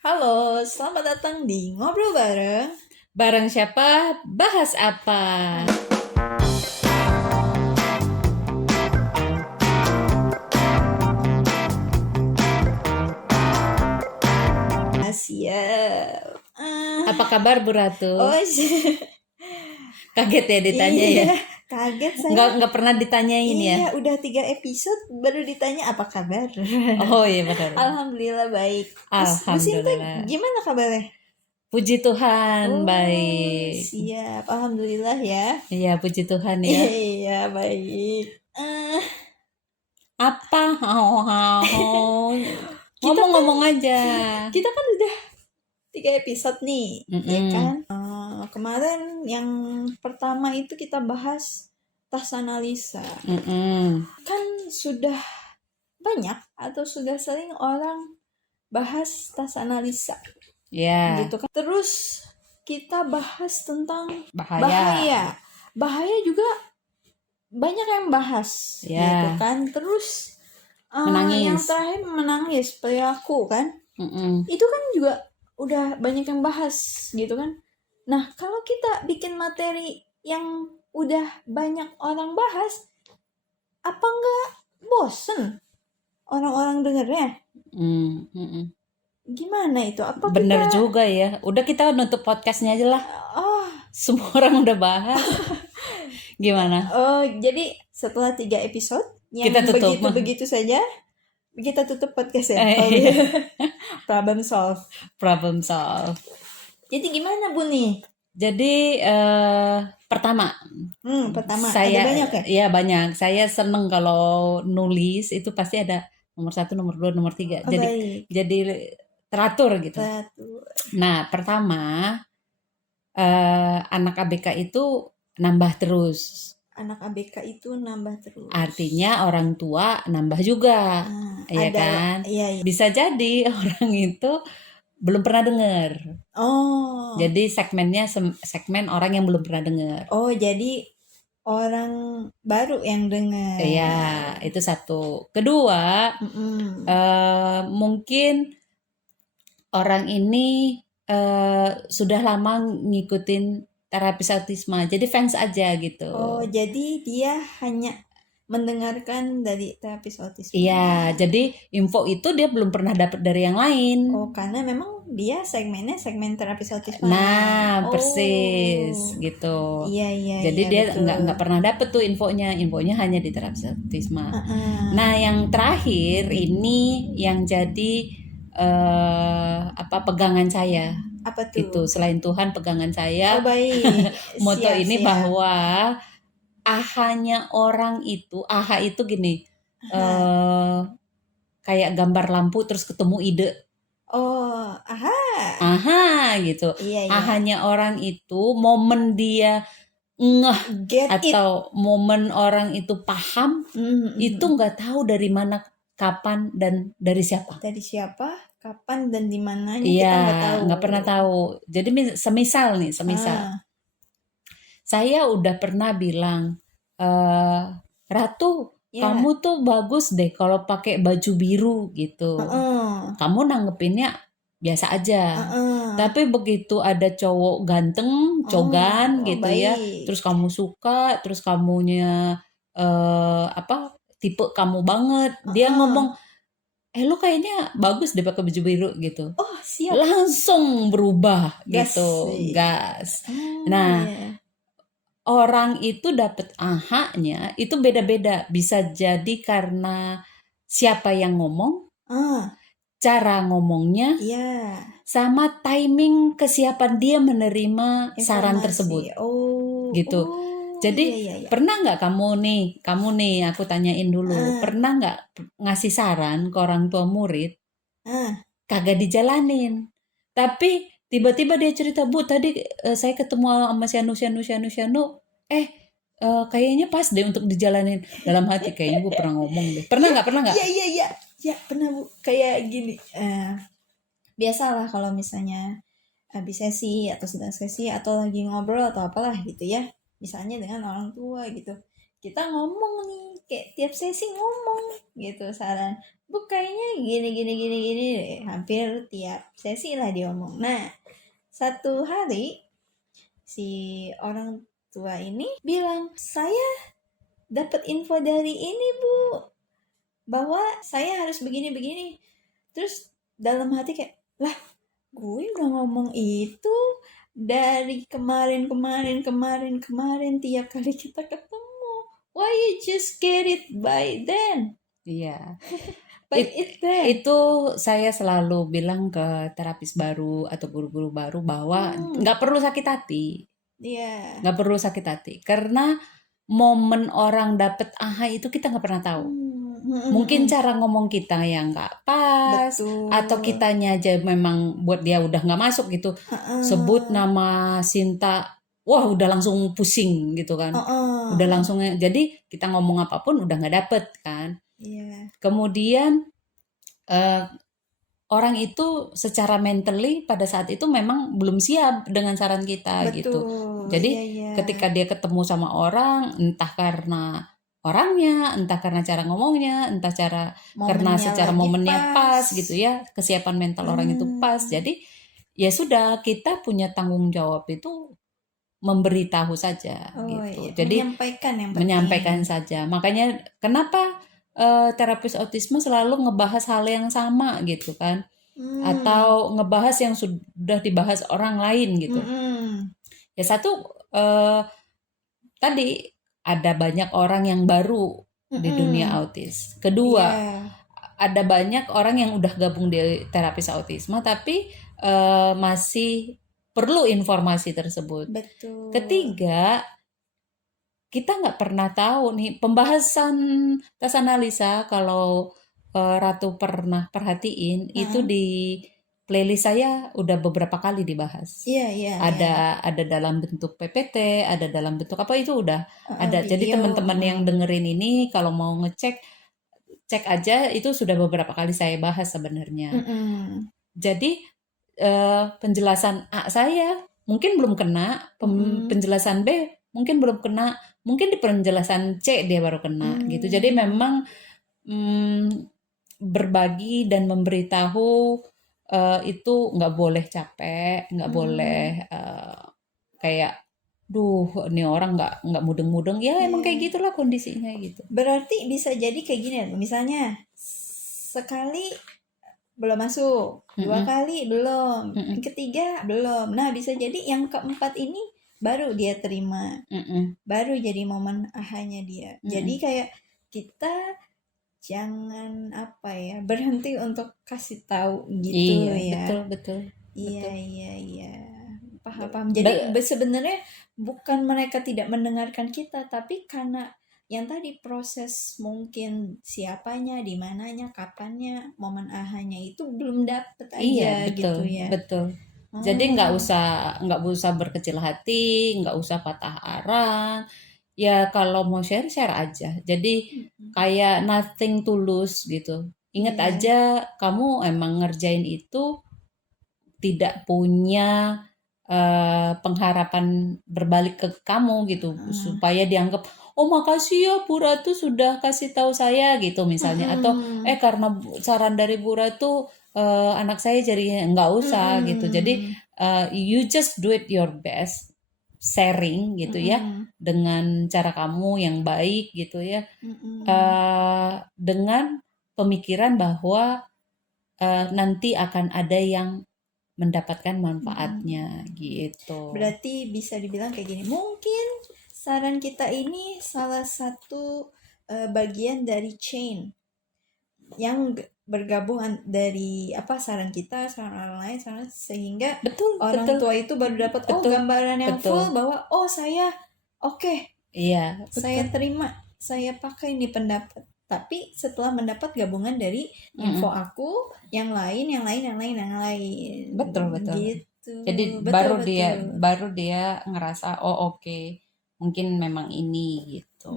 Halo, selamat datang di Ngobrol Bareng. Bareng siapa? Bahas apa? Siap. Apa kabar Bu Ratu? Oh, Kaget ya ditanya ya? iya, kaget saya. Nggak pernah ditanyain ya? Iya, udah 3 episode baru ditanya apa kabar. Oh iya benar. Alhamdulillah baik. Bu Sinta Alhamdulillah. gimana kabarnya? Puji Tuhan, Oh, baik. siap. Alhamdulillah ya. Iya, puji Tuhan ya. Iya, baik. Apa? Kita Ngomong-ngomong aja. Kita kan udah 3 episode nih, ya Mm-mm. kan? Kemarin yang pertama itu kita bahas tas analisa. Mm-mm. Kan sudah banyak atau sudah sering orang bahas tas analisa, Ya, gitu kan? Terus kita bahas tentang bahaya. bahaya. Bahaya juga banyak yang bahas, Ya. gitu kan? Terus Menangis. yang terakhir menangis perilaku kan? Mm-mm. Itu kan juga udah banyak yang bahas gitu kan. Nah, kalau kita bikin materi yang udah banyak orang bahas, apa enggak bosen orang-orang dengernya? Mm-mm. Gimana itu? Apa Bener kita juga ya. Udah kita nutup podcastnya aja lah. oh Semua orang udah bahas. Gimana? Jadi setelah 3 episode yang Kita tutup. begitu saja, kita tutup podcast ya. Iya. Problem solve. Problem solve. Jadi gimana Bu nih? Jadi pertama Pertama saya ada banyak ya? Iya banyak. Saya seneng kalau nulis itu pasti ada nomor 1, nomor 2, nomor 3. Oh, baik. Jadi teratur gitu. Satu. Nah, pertama anak ABK itu nambah terus. Anak ABK itu nambah terus. Artinya orang tua nambah juga. Iya ada kan? iya. Bisa jadi orang itu belum pernah dengar. Oh. Jadi segmennya segmen orang yang belum pernah dengar. Oh, jadi orang baru yang dengar. Iya, itu satu. Kedua, mungkin orang ini sudah lama ngikutin terapis autisma, jadi fans aja gitu. Oh, jadi dia hanya mendengarkan dari terapis autisme. Iya, jadi info itu dia belum pernah dapat dari yang lain. Oh, karena memang dia segmennya segmen terapis autisme. Nah, persis gitu. Iya. Jadi iya, dia betul. nggak pernah dapet tuh infonya hanya di terapis autisma. Nah, yang terakhir ini yang jadi pegangan saya. Apa tuh? Gitu, selain Tuhan pegangan saya. Oh, baik. Moto ini Siap. bahwa ahanya orang itu, aha itu gini, kayak gambar lampu terus ketemu ide. Oh, Aha gitu. Iya. Ahanya orang itu momen dia ngeh atau momen orang itu paham, itu nggak tahu dari mana, kapan, dan dari siapa. Dari siapa, kapan, dan di mananya Iya, kita nggak tahu. Nggak pernah tahu. Jadi semisal saya udah pernah bilang, Ratu, kamu tuh bagus deh kalau pakai baju biru gitu. Kamu nanggepinnya biasa aja. Tapi begitu ada cowok ganteng, cogan gitu baik. Ya, terus kamu suka, terus kamunya tipe kamu banget, dia ngomong, lu kayaknya bagus deh pakai baju biru gitu. Oh, siap. Langsung berubah gitu, gas. Nah, orang itu dapat ahanya itu beda-beda. Bisa jadi karena siapa yang ngomong, cara ngomongnya, sama timing kesiapan dia menerima saran tersebut. Gitu. Jadi pernah nggak kamu nih, aku tanyain dulu, pernah nggak ngasih saran ke orang tua murid, kagak dijalanin, tapi tiba-tiba dia cerita, Bu, tadi saya ketemu sama Sianu, kayaknya pas deh untuk dijalanin. Dalam hati, kayaknya gue pernah ngomong deh. Pernah nggak? Iya, pernah Bu. Kayak gini, biasalah kalau misalnya habis sesi atau sedang sesi atau lagi ngobrol atau apalah gitu ya, misalnya dengan orang tua gitu, kita ngomong nih kayak tiap sesi ngomong gitu saran. Bu kayaknya gini deh. Hampir tiap sesi lah dia ngomong. Nah, satu hari si orang tua ini bilang, saya dapat info dari ini Bu, bahwa saya harus begini. Terus dalam hati kayak, lah gue udah ngomong itu dari kemarin tiap kali kita ketemu. Why you just get it by then? Iya. By it then. Itu saya selalu bilang ke terapis baru atau guru-guru baru bahwa nggak perlu sakit hati. Iya. Nggak perlu sakit hati. Karena momen orang dapet aha itu kita nggak pernah tahu. Mungkin cara ngomong kita yang nggak pas, Betul. atau kitanya aja memang buat dia udah nggak masuk gitu. Sebut nama Sinta, wah udah langsung pusing gitu kan. Udah langsung, jadi kita ngomong apapun udah nggak dapet kan. Iya. Kemudian orang itu secara mentally pada saat itu memang belum siap dengan saran kita. Betul. Gitu. Jadi Iya. ketika dia ketemu sama orang, entah karena orangnya, entah karena cara ngomongnya, entah karena secara momennya pas gitu ya, kesiapan mental orang itu pas. Jadi ya sudah, kita punya tanggung jawab itu memberitahu saja gitu. Iya. Jadi menyampaikan yang penting. menyampaikan saja. Makanya kenapa terapis autisme selalu ngebahas hal yang sama gitu kan, atau ngebahas yang sudah dibahas orang lain gitu. Ya satu, tadi ada banyak orang yang baru di dunia autis. Kedua, ada banyak orang yang udah gabung di terapis autisme tapi masih perlu informasi tersebut. Betul. Ketiga, kita nggak pernah tahu nih pembahasan tes analisa. Kalau Ratu pernah perhatiin, itu di playlist saya udah beberapa kali dibahas. Iya. Ada dalam bentuk PPT, ada dalam bentuk apa, itu udah ada. Video. Jadi teman-teman yang dengerin ini kalau mau cek aja, itu sudah beberapa kali saya bahas sebenarnya. Jadi penjelasan A saya mungkin belum kena, penjelasan B mungkin belum kena, mungkin di penjelasan C dia baru kena gitu. Jadi memang berbagi dan memberitahu itu nggak boleh capek, nggak boleh kayak, duh ini orang nggak mudeng-mudeng ya. Emang kayak gitulah kondisinya gitu. Berarti bisa jadi kayak gini, misalnya sekali belum masuk, dua kali belum, yang ketiga belum. Nah bisa jadi yang keempat ini baru dia terima, baru jadi momen ahanya dia. Jadi kayak kita jangan berhenti untuk kasih tahu gitu. Iya, betul. Iya. Paham. Jadi sebenarnya bukan mereka tidak mendengarkan kita, tapi karena yang tadi proses mungkin siapanya, di mananya, kapannya, momen ahanya itu belum dapet aja. Iya, betul, gitu ya. Betul. Jadi nggak usah berkecil hati, nggak usah patah arang. Ya kalau mau share aja. Jadi kayak nothing to lose gitu. Ingat aja, kamu emang ngerjain itu tidak punya pengharapan berbalik ke kamu gitu, supaya dianggap, oh makasih ya Bu Ratu sudah kasih tahu saya gitu misalnya, atau karena saran dari Bu Ratu anak saya jadi nggak usah gitu. Jadi you just do it your best, sharing gitu ya, dengan cara kamu yang baik gitu ya, dengan pemikiran bahwa nanti akan ada yang mendapatkan manfaatnya gitu. Berarti bisa dibilang kayak gini, mungkin saran kita ini salah satu bagian dari chain yang bergabung dari saran kita, saran orang lain, sehingga orang tua itu baru dapat gambaran yang full bahwa saya iya, saya terima, saya pakai ini pendapat. Tapi setelah mendapat gabungan dari info aku, yang lain. Betul. Gitu. Jadi baru dia ngerasa, oh oke, mungkin memang ini gitu.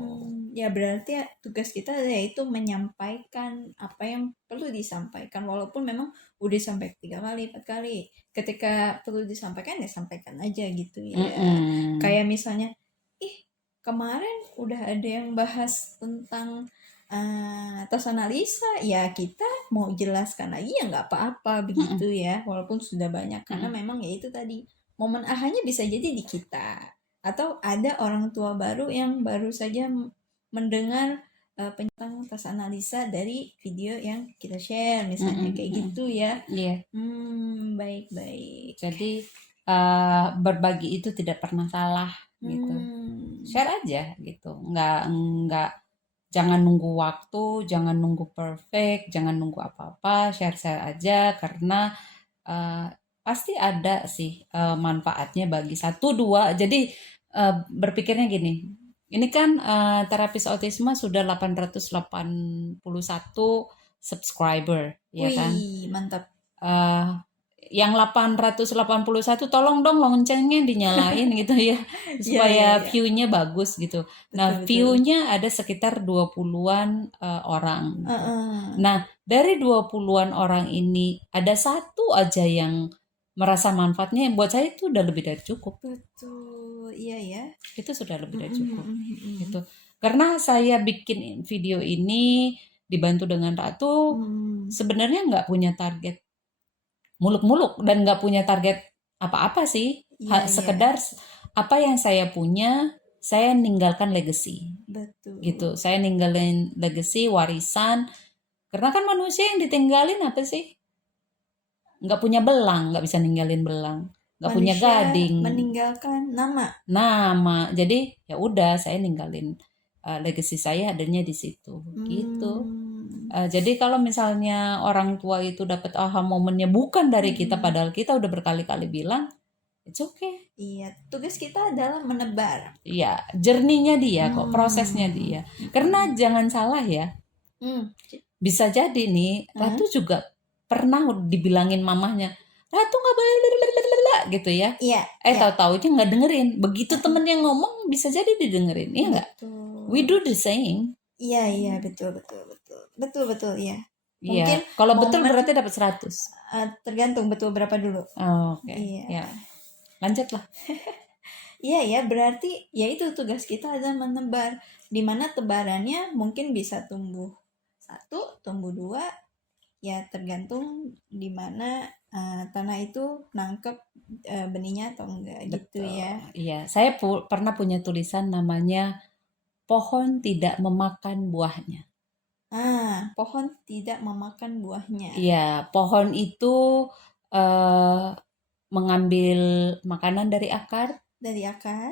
Ya berarti tugas kita yaitu menyampaikan apa yang perlu disampaikan, walaupun memang udah sampai 3 kali, 4 kali. Ketika perlu disampaikan ya sampaikan aja gitu ya. Kayak misalnya, kemarin udah ada yang bahas tentang tos analisa, ya kita mau jelaskan lagi ya nggak apa-apa begitu ya, walaupun sudah banyak, karena memang ya itu tadi momen ahanya bisa jadi di kita, atau ada orang tua baru yang baru saja mendengar tentang tos analisa dari video yang kita share misalnya kayak gitu ya. Iya. Baik-baik. Jadi berbagi itu tidak pernah salah gitu. Share aja gitu. Nggak jangan nunggu waktu, jangan nunggu perfect, jangan nunggu apa-apa, share aja karena pasti ada sih manfaatnya bagi 1-2. Jadi berpikirnya gini. Ini kan terapis autisme sudah 881 subscriber, ya kan? Wih, mantap. Yang 881 tolong dong loncengnya dinyalain gitu ya supaya view-nya bagus gitu. Nah, view-nya ada sekitar 20-an orang. Nah, dari 20-an orang ini ada satu aja yang merasa manfaatnya, buat saya itu udah lebih dari cukup. Betul, iya ya. Itu sudah lebih dari cukup. Gitu. Karena saya bikin video ini dibantu dengan Ratu, sebenarnya nggak punya target muluk-muluk dan nggak punya target apa-apa sih. Sekedar apa yang saya punya, saya ninggalkan legacy. Betul. Gitu. Saya ninggalin legacy, warisan. Karena kan manusia yang ditinggalin apa sih? Nggak punya belang, nggak bisa ninggalin belang. Nggak punya gading. Meninggalkan nama. Jadi ya udah saya ninggalin legacy saya adanya di situ. Gitu. Jadi kalau misalnya orang tua itu dapat aha momennya bukan dari kita, padahal kita udah berkali-kali bilang, it's okay. Iya, tugas kita adalah menebar. Iya, journey-nya dia kok, prosesnya dia. Karena jangan salah ya, bisa jadi nih, Ratu juga pernah dibilangin mamahnya, Ratu nggak boleh gitu ya. Iya. Tahu-taunya nggak dengerin. Begitu temen yang ngomong bisa jadi didengerin, iya nggak? We do the same. Iya, betul, iya. Mungkin kalau betul berarti dapat 100. Tergantung betul berapa dulu. Oke. Ya. Lanjut lah. Iya ya, berarti ya itu tugas kita adalah menebar. Dimana tebarannya mungkin bisa tumbuh 1, tumbuh 2, ya tergantung dimana tanah itu nangkep benihnya atau enggak. Betul. Gitu ya. Iya, saya pernah punya tulisan namanya pohon tidak memakan buahnya. Pohon tidak memakan buahnya. Iya, pohon itu mengambil makanan dari akar.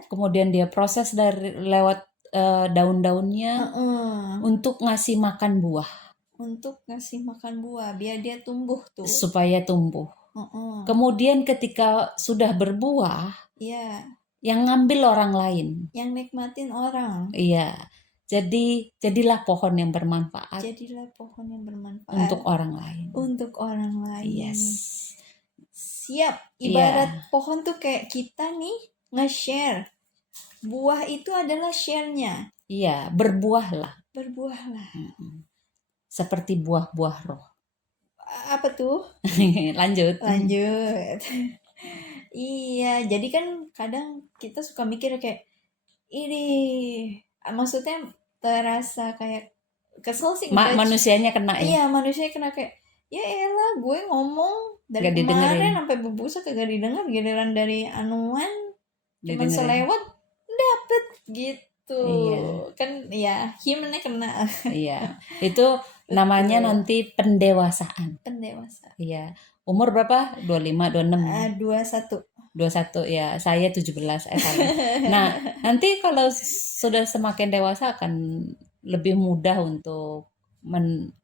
Kemudian dia proses dari lewat daun-daunnya untuk ngasih makan buah. Biar dia tumbuh tuh. Supaya tumbuh. Kemudian ketika sudah berbuah, yang ngambil orang lain. Yang nikmatin orang. Iya. Jadilah pohon yang bermanfaat. Untuk orang lain. Yes. Siap. Ibarat pohon tuh kayak kita nih nge-share. Buah itu adalah share-nya. Iya, berbuahlah. Seperti buah-buah roh. Apa tuh? Lanjut. Iya, jadi kan kadang kita suka mikir kayak ini, maksudnya terasa kayak kesel sih. Manusianya kena ya? Iya, manusianya kena kayak, ya elah gue ngomong dari kemarin sampai berbusa kagak didengar, giliran dari anuan cuma selewat dapet gitu. Iya. Kan ya humannya kena. Iya, itu namanya nanti pendewasaan. Iya. Umur berapa? 25, 26? 21 ya, saya 17. Nah, nanti kalau sudah semakin dewasa akan lebih mudah untuk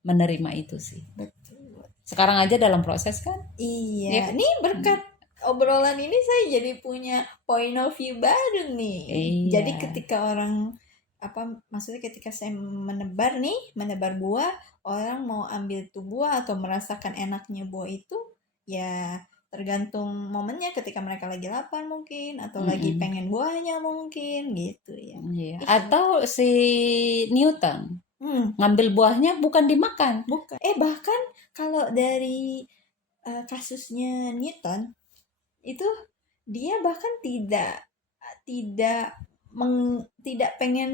menerima itu sih. Betul. Sekarang aja dalam proses kan? Iya. Ini berkat obrolan ini saya jadi punya point of view baru nih. Iya. Jadi ketika maksudnya ketika saya menebar buah, orang mau ambil tuh buah atau merasakan enaknya buah itu, ya tergantung momennya, ketika mereka lagi lapar mungkin, atau lagi pengen buahnya mungkin gitu ya. Iya. Atau si Newton ngambil buahnya bukan dimakan. Bukan. Bahkan kalau dari kasusnya Newton itu, dia bahkan tidak tidak pengen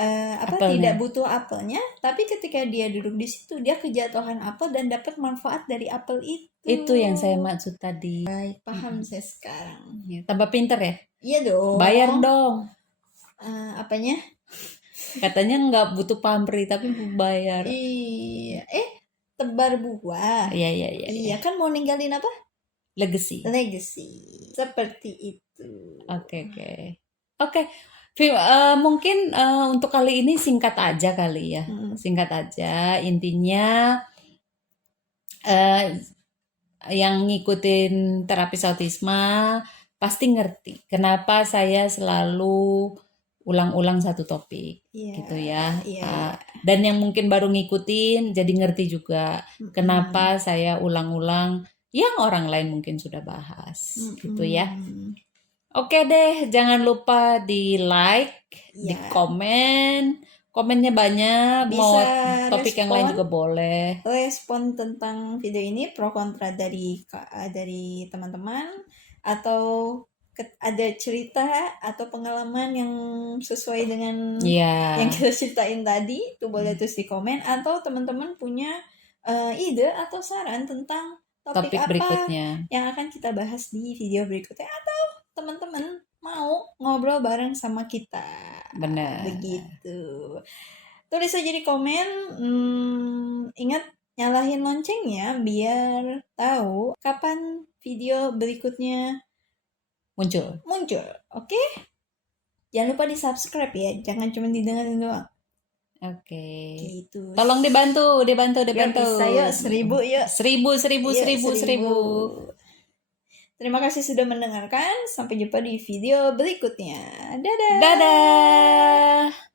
Apelnya. tidak butuh apelnya, tapi ketika dia duduk di situ dia kejatuhan apel dan dapat manfaat dari apel itu. Itu yang saya maksud tadi. Baik, paham saya sekarang. Ya, tambah pinter ya? Iya dong. Bayar dong. Apanya? Katanya nggak butuh pamrih tapi bayar. Iya. Tebar buah. Iya. Iya, kan mau ninggalin apa? Legacy. Seperti itu. Oke. Mungkin untuk kali ini singkat aja kali ya. Singkat aja. Intinya yang ngikutin terapis autisma pasti ngerti kenapa saya selalu ulang-ulang satu topik, gitu ya. Dan yang mungkin baru ngikutin jadi ngerti juga kenapa saya ulang-ulang yang orang lain mungkin sudah bahas, gitu ya. Oke deh, jangan lupa di like, di komen, komennya banyak, bisa mau topik yang lain respon, juga boleh. Respon tentang video ini pro kontra dari teman-teman, atau ada cerita atau pengalaman yang sesuai dengan yang kita ceritain tadi, itu boleh tulis di komen, atau teman-teman punya ide atau saran tentang topik apa berikutnya yang akan kita bahas di video berikutnya, atau teman-teman mau ngobrol bareng sama kita. Benar. Begitu. Tulis aja di komen. Ingat nyalahin loncengnya biar tahu kapan video berikutnya muncul. Oke? Jangan lupa di subscribe ya, jangan cuma didengarin doang. Oke. Gitu. Tolong dibantu. Yuk bisa, yuk 1000 yuk. 1000. Terima kasih sudah mendengarkan. Sampai jumpa di video berikutnya. Dadah. Dadah.